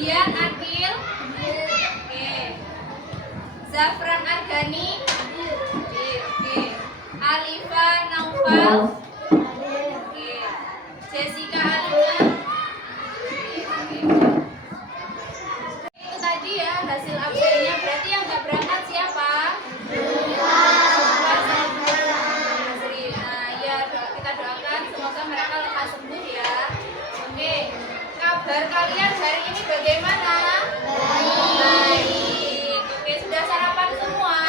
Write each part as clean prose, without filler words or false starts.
Dian Akil. Oke. Zafran Argani. Oke. Alifa Naufal. Oke. Jessica Alina. Itu tadi ya hasil absennya. Berarti yang nggak berangkat siapa? Kita doakan semoga mereka lekas sembuh ya. Oke. Kabar kalian hari ini bagaimana? Baik. Oke, sudah sarapan semua?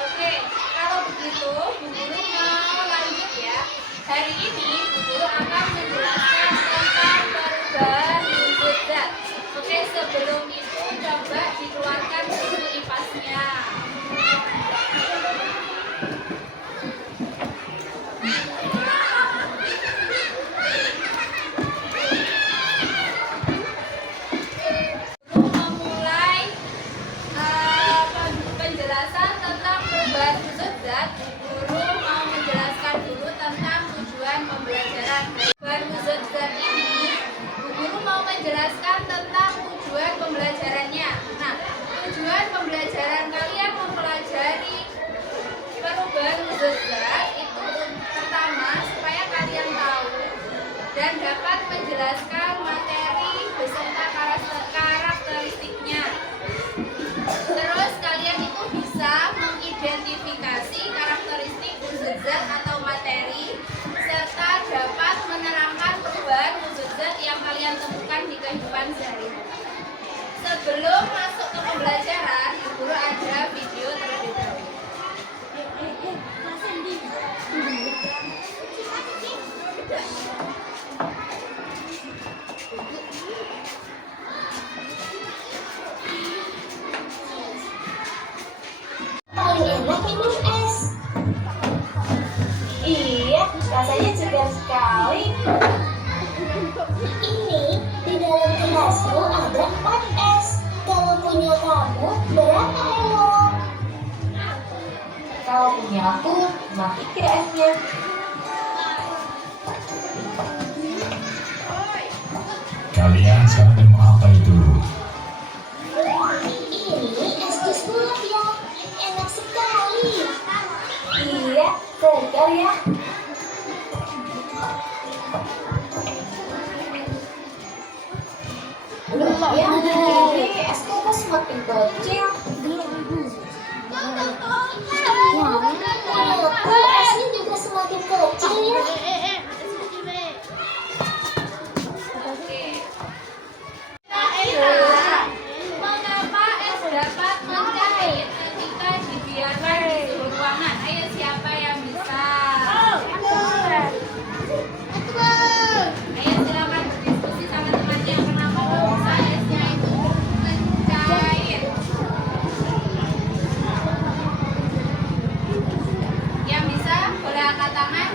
Oke, kalau begitu Bu Guru mau lanjut ya. Hari ini Bu Guru akan menjelaskan tentang perubahan wujud zat. Oke, sebelum itu coba dikeluarkan buku IPAS-nya. Penjelasan tentang perubahan wujud zat, Guru mau menjelaskan dulu tentang tujuan pembelajaran. Perubahan wujud zat ini, Guru mau menjelaskan tentang tujuan pembelajarannya. Nah, tujuan pembelajaran kalian mempelajari perubahan wujud zat itu pertama supaya kalian tahu dan dapat menjelaskan materi beserta karakteristiknya. Terus kalian itu bisa mengidentifikasi karakteristik wujud zat atau materi serta dapat menerangkan perubahan wujud zat yang kalian temukan di kehidupan sehari-hari. Sebelum masuk ke pembelajaran, Guru ada video terlebih dahulu. Paling enak minum es. Iya, rasanya segar sekali. Ini di dalam gelasku ada 4 es. Kalau punya kamu, berapa Elo? Kalau punya aku, mati ke esnya. Kalian sedang minum apa itu? Ini es jus bulat ya. Enak sekali. Iya, segar ya. Ya, ini es kok semakin kecil. Kok esnya juga semakin kecil ya. Mengapa es dapat mencair ketika dibiarkan di suhu ruangan? Ayo, siapa yang bisa? Ayo silakan berdiskusi sama temannya. Kenapa kok bisa esnya itu mencair? Yang bisa boleh angkat tangan.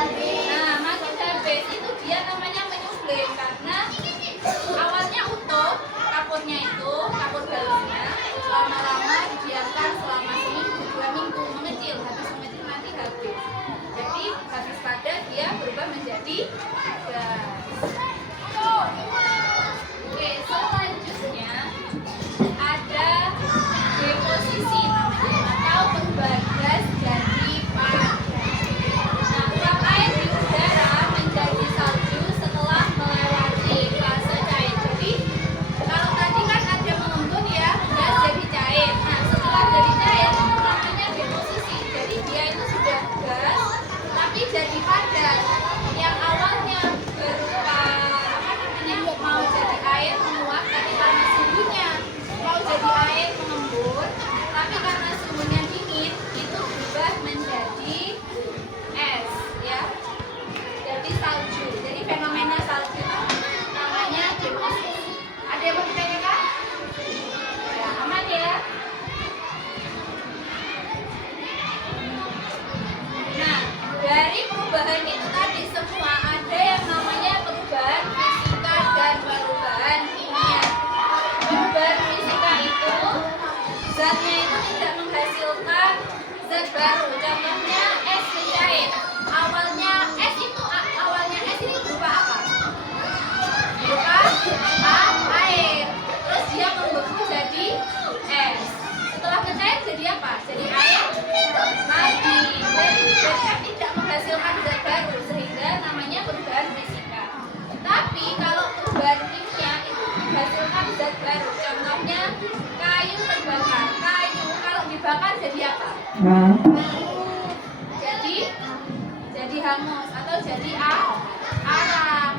Nah, makin habis itu dia namanya menyublim karena awalnya utuh kapurnya itu, kapur balusnya lama-lama didiamkan selama seminggu, 2 minggu mengecil, habis mengecil nanti habis. Jadi habis padat dia berubah menjadi gas. Oke, selanjutnya ada deposisi namanya atau perubahan gas jadi padat. Nah, uap air di udara menjadi salju setelah melewati fase cair. Jadi kalau tadi kan ada mengembun ya, gas jadi cair. Nah, setelah jadi cair itu namanya deposisi. Jadi dia itu sudah gas tapi jadi padat. Yang awalnya berupa apa namanya mau jadi air menguap tapi karena suhunya mau jadi air mengembun tapi karena suhunya dingin itu berubah menjadi es ya, jadi salju. Jadi fenomena salju itu namanya deposisi. Ada yang mau ditanyakan? Ya, aman ya. Nah, dari perubahan itu tadi semua ada yang namanya perubahan fisika dan perubahan kimia. Perubahan fisika itu zatnya itu tidak menghasilkan zat baru. Contohnya es mencair. Awalnya es itu berupa apa? Berupa air. Terus dia membeku jadi es. Setelah mencair jadi apa? Jadi air lagi. Jadi kan tidak menghasilkan zat baru sehingga namanya perubahan fisika. Tapi kalau perubahan kimia itu menghasilkan zat baru. Contohnya kayu terbakar. Kayu kalau dibakar jadi apa? Jadi hangus atau jadi arang.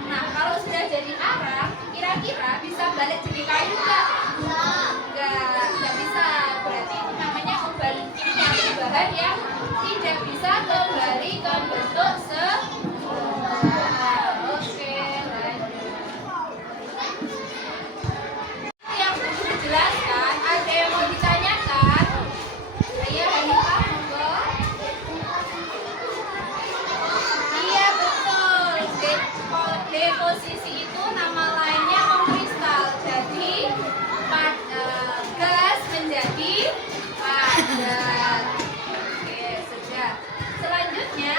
Nah, kalau sudah jadi arang, kira-kira bisa balik jadi kayu nggak? Nggak bisa. Berarti itu namanya perubahan kimia, perubahan yang tidak bisa kembali ke bentuk semula. Oke, lanjut. Yang perlu dijelaskan, ada yang mau ditanyakan? Ayo, Hanifah, monggo. Iya betul. Deposisi itu nama lainnya mengkristal. Jadi gas menjadi padat. Oke, sudah. Selanjutnya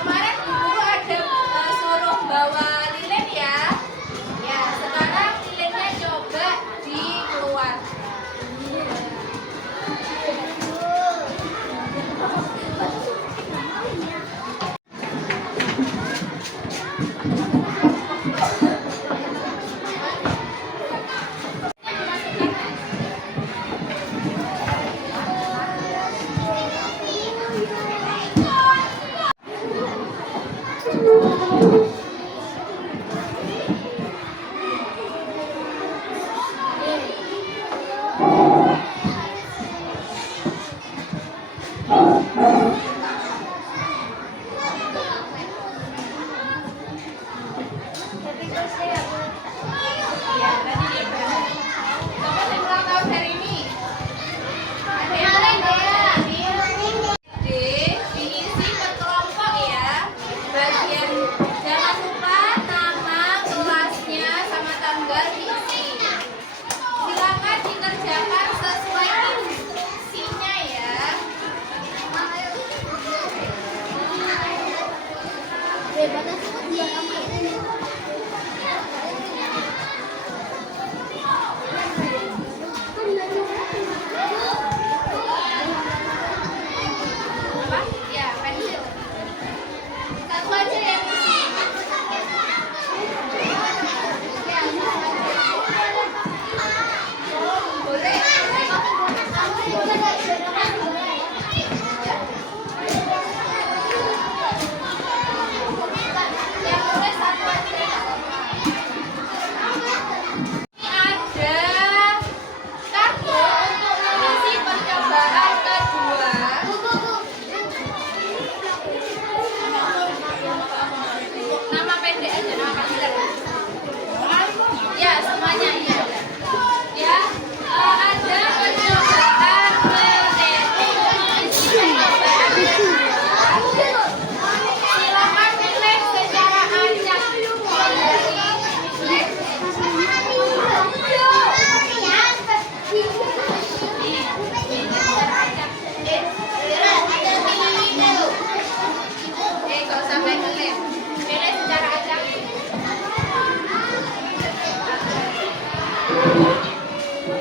kemarin Bu Guru ada suruh bawa lilin ya. Ya, sekarang lilinnya coba dikeluar. Ya, tadi dia bilang. Siapa yang ulang tahun hari ini? Ada yang ulang tahun hari ini? D, diisi per kelompok ya. Bagian jangan lupa nama kelasnya sama tanggal diisi. Silakan dikerjakan sesuai instruksinya ya.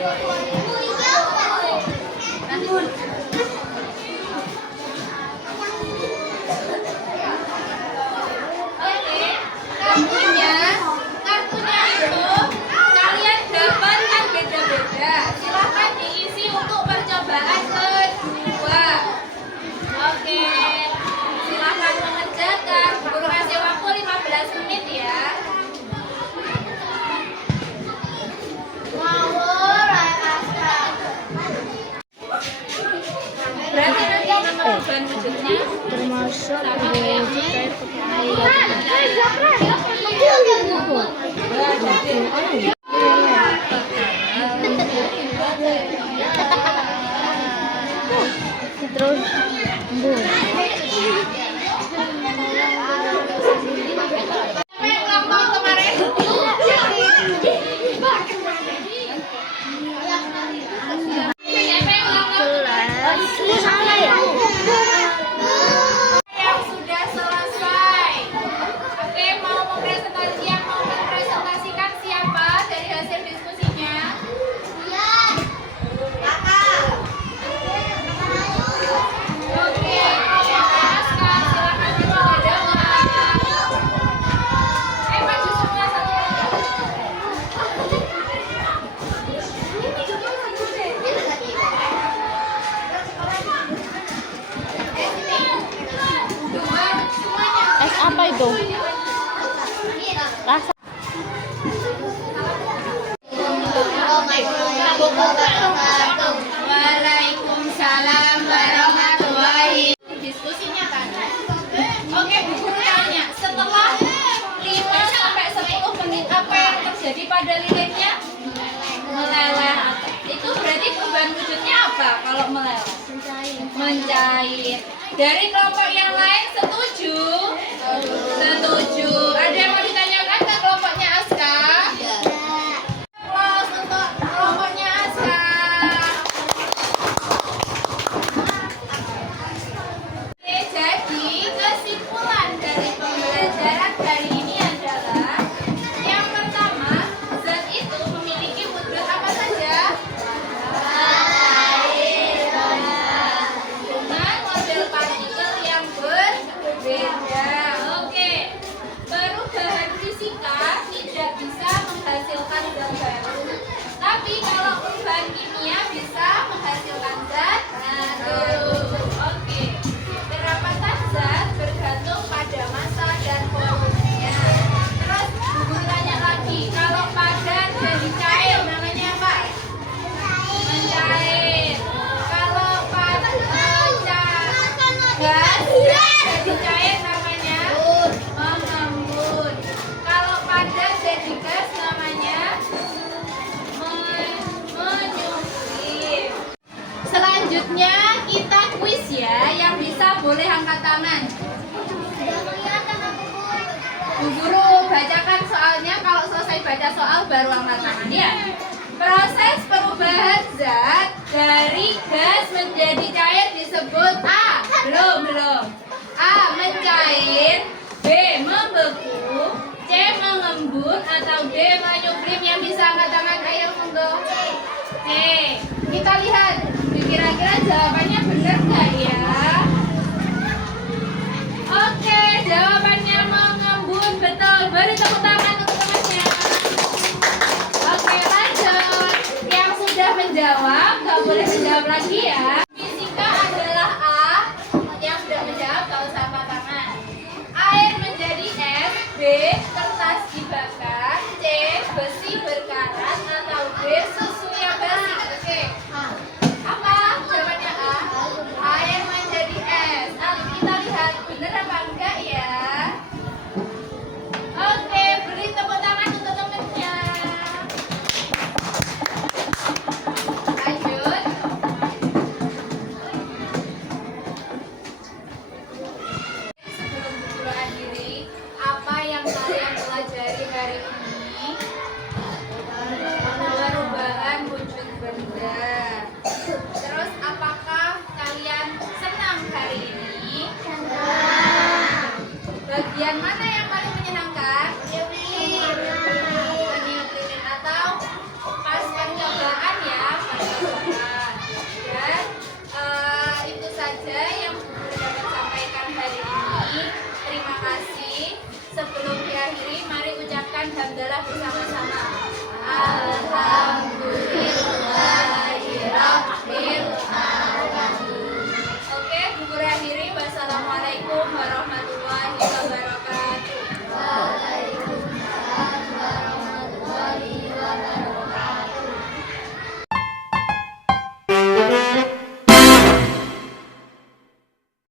Oke, kartunya itu kalian dapatkan beda-beda. Silahkan diisi untuk percobaan kedua. Oke, silahkan mengerjakan. Guru kasih waktu 15 menit ya. Berarti nanti nama beban wujudnya Termasuk terus ulang tahun kemarin. Siapa yang ulang tahun? Yang sudah selesai. Oke, yang mau mempresentasikan siapa dari hasil diskusinya? Oke, silakan maju semua satu. Dua, semuanya. Es apa itu? Rasa. Waalaikumsalam warahmatullahi. Diskusinya kan. Oke, Bu Guru tanya, setelah 5 sampai 10 menit apa yang terjadi pada lilinnya? Meleleh. Itu berarti perubahan wujudnya apa kalau meleleh? Mencair. Dari kelompok yang lain setuju? Setuju. Ada yang mau ditanyakan ke kelompoknya Aska? Close untuk kelompoknya Aska. Oke, jadi kesimpulan dari pembelajaran hari ini adalah yang pertama, zat itu memiliki wujud apa saja? Dengan model partikel yang berbeda. Oke, perubahan fisika tidak bisa menghasilkan zat baru, tapi kalau perubahan kimia bisa menghasilkan zat baru. Oke, kerapatan zat bergantung pada massa dan volumenya. Terus Guru tanya lagi, kalau padat jadi cair namanya apa? Mencair. Kalau padat gas jadi cair namanya mengembun. Kalau padat jadi gas namanya menyusip. Selanjutnya kita kuis ya, yang bisa boleh angkat tangan. Bu Guru bacakan soalnya, kalau selesai baca soal baru angkat tangan ya. Proses perubahan zat dari gas menjadi cair disebut A. Belum. A. Mencair, B. Membeku, C. Mengembun, atau D. Menyublim. Yang bisa angkat tangan, ayo monggo. C. Kita lihat, kira-kira jawabannya benar nggak ya? Oke, jawabannya mengembun, betul. Beri tepuk tangan untuk temannya. Oke, lanjut. Yang sudah menjawab, nggak boleh menjawab lagi ya. Fisika adalah A. Yang sudah menjawab, nggak usah angkat tangan. Air menjadi es, B. Kertas dibakar, C. Besi berkarat, atau D. Susu yang basi. Oke. Apa? Jawabannya A. Assalamualaikum warahmatullahi